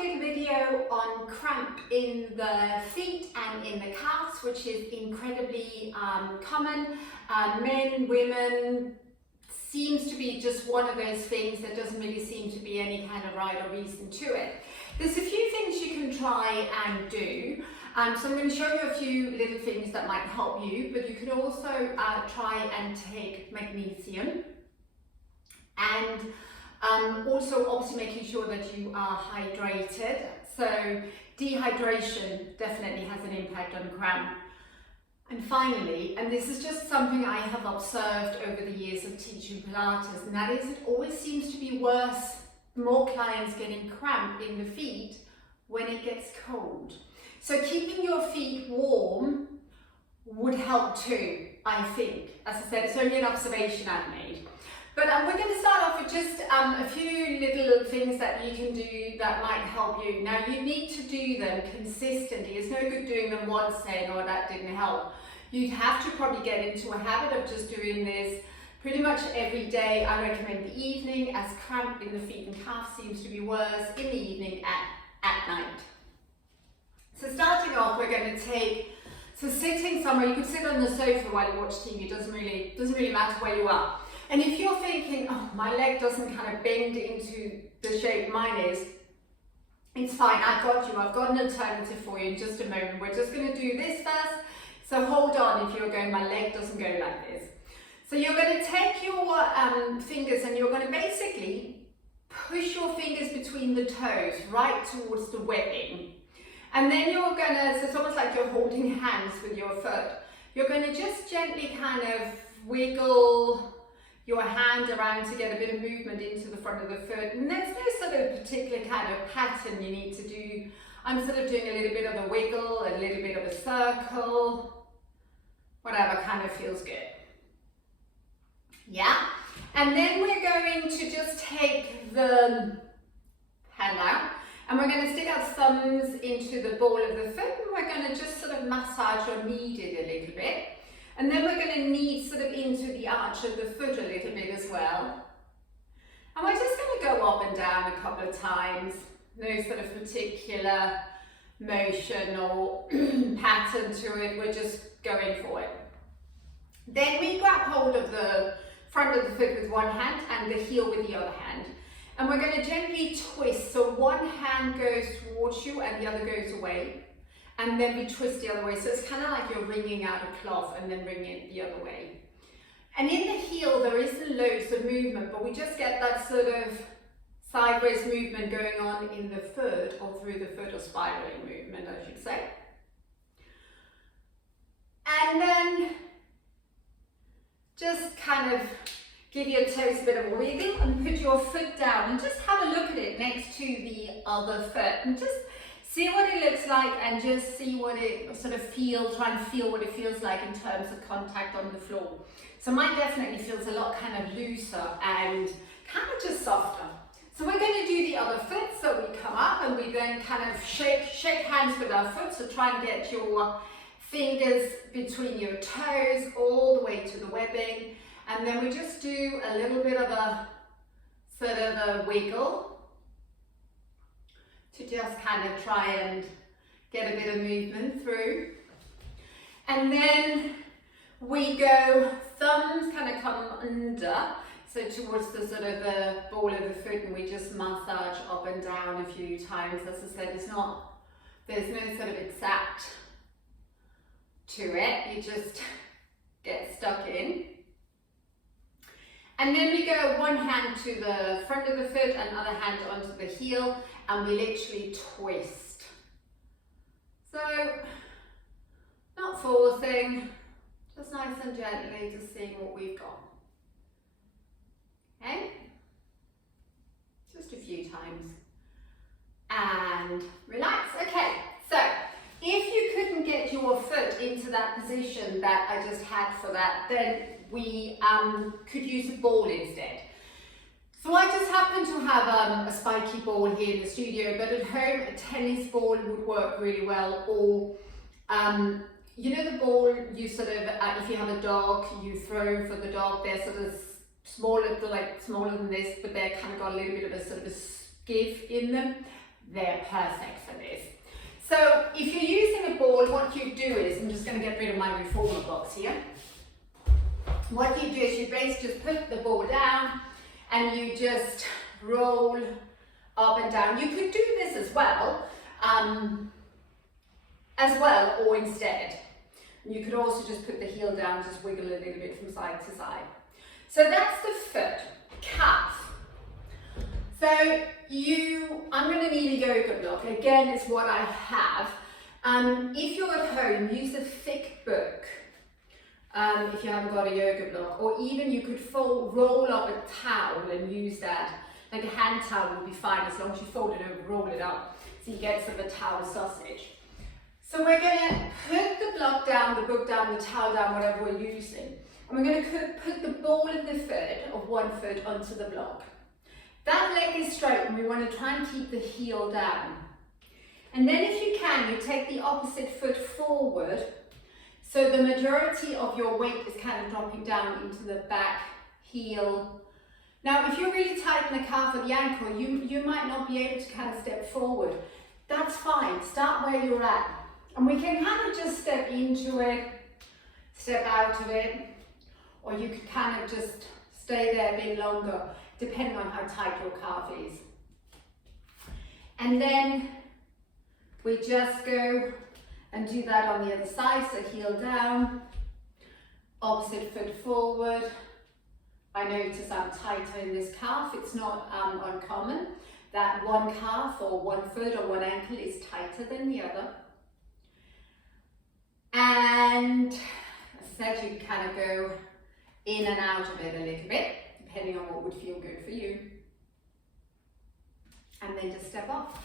a little video on cramp in the feet and in the calves, which is incredibly common. Men, women, seems to be just one of those things that doesn't really seem to be any kind of rhyme or reason to it. There's a few things you can try and do. So I'm going to show you a few little things that might help you, but you can also try and take magnesium, and also obviously making sure that you are hydrated. So dehydration definitely has an impact on cramp. And finally, and this is just something I have observed over the years of teaching Pilates, and that is it always seems to be worse, more clients getting cramp in the feet when it gets cold. So keeping your feet warm would help too, I think. As I said, it's only an observation I've made. But we're going to start off with just a few little things that you can do that might help you. Now, you need to do them consistently. It's no good doing them once saying, oh, that didn't help. You'd have to probably get into a habit of just doing this pretty much every day. I recommend the evening, as cramp in the feet and calves seems to be worse in the evening at night. So starting off, we're going to take, so sitting somewhere, you could sit on the sofa while you watch TV, it doesn't really matter where you are. And if you're thinking, oh, my leg doesn't kind of bend into the shape mine is, it's fine, I've got you, I've got an alternative for you in just a moment. We're just going to do this first, so hold on if you're going, my leg doesn't go like this. So you're going to take your fingers and you're going to basically push your fingers between the toes right towards the webbing. And then you're going to, so it's almost like you're holding hands with your foot. You're going to just gently kind of wiggle your hand around to get a bit of movement into the front of the foot. And there's no sort of particular kind of pattern you need to do. I'm sort of doing a little bit of a wiggle, a little bit of a circle, whatever kind of feels good. Yeah? And then we're going to just take the hand out. And we're going to stick our thumbs into the ball of the foot, and we're going to just sort of massage or knead it a little bit. And then we're going to knead sort of into the arch of the foot a little bit as well. And we're just going to go up and down a couple of times. No sort of particular motion or pattern to it, we're just going for it. Then we grab hold of the front of the foot with one hand and the heel with the other hand. And we're going to gently twist, so one hand goes towards you and the other goes away. And then we twist the other way, so it's kind of like you're wringing out a cloth and then wringing it the other way. And in the heel there isn't loads of movement, but we just get that sort of sideways movement going on in the foot, or through the foot, or spiraling movement I should say. And then just kind of give your toes a bit of a wiggle and put your foot down and just have a look at it next to the other foot and just see what it looks like, and just see what it sort of feels, try and feel what it feels like in terms of contact on the floor. So mine definitely feels a lot kind of looser and kind of just softer. So we're going to do the other foot, so we come up and we then kind of shake hands with our foot, so try and get your fingers between your toes all the way to the webbing. And then we just do a little bit of a sort of a wiggle to just kind of try and get a bit of movement through. And then we go, thumbs kind of come under, so towards the sort of the ball of the foot, and we just massage up and down a few times. As I said, there's no sort of exact to it, you just get stuck in. And then we go one hand to the front of the foot and other hand onto the heel, and we literally twist. So, not forcing, just nice and gently, just seeing what we've got. Okay? Just a few times. And relax. Okay, so if you couldn't get your foot into that position that I just had for that, then we could use a ball instead. So I just happen to have a spiky ball here in the studio, but at home a tennis ball would work really well, or you know the ball you sort of, if you have a dog, you throw for the dog, they're sort of smaller, they're like smaller than this, but they're kind of got a little bit of a sort of a give in them. they're perfect for this. So if you're using a ball, what you do is, I'm just going to get rid of my reformer box here. What you do is you basically just put the ball down and you just roll up and down. You could do this as well or instead. You could also just put the heel down, just wiggle a little bit from side to side. So that's the foot, calf. So I'm going to need a yoga block. Again, it's what I have. If you're at home, use a thick book. If you haven't got a yoga block, or even you could roll up a towel and use that. Like a hand towel would be fine as long as you fold it over, roll it up, so you get sort of a towel sausage. So we're going to put the block down, the book down, the towel down, whatever we're using. And we're going to put the ball of the foot, of one foot, onto the block. That leg is straight and we want to try and keep the heel down. And then if you can, you take the opposite foot forward, so the majority of your weight is kind of dropping down into the back heel. Now, if you're really tight in the calf or the ankle, you might not be able to kind of step forward. That's fine, start where you're at. And we can kind of just step into it, step out of it, or you could kind of just stay there a bit longer, depending on how tight your calf is. And then we just go and do that on the other side, so heel down, opposite foot forward. I notice I'm tighter in this calf. It's not uncommon that one calf or one foot or one ankle is tighter than the other. And as I said, you can kind of go in and out of it a little bit, depending on what would feel good for you. And then just step off.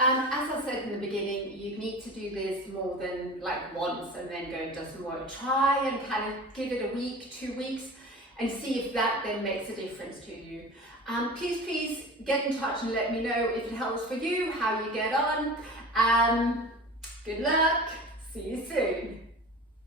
As I said in the beginning, you need to do this more than like once and then go and do some more. Try and kind of give it a week, 2 weeks, and see if that then makes a difference to you. Please get in touch and let me know if it helps for you, how you get on. Good luck. See you soon.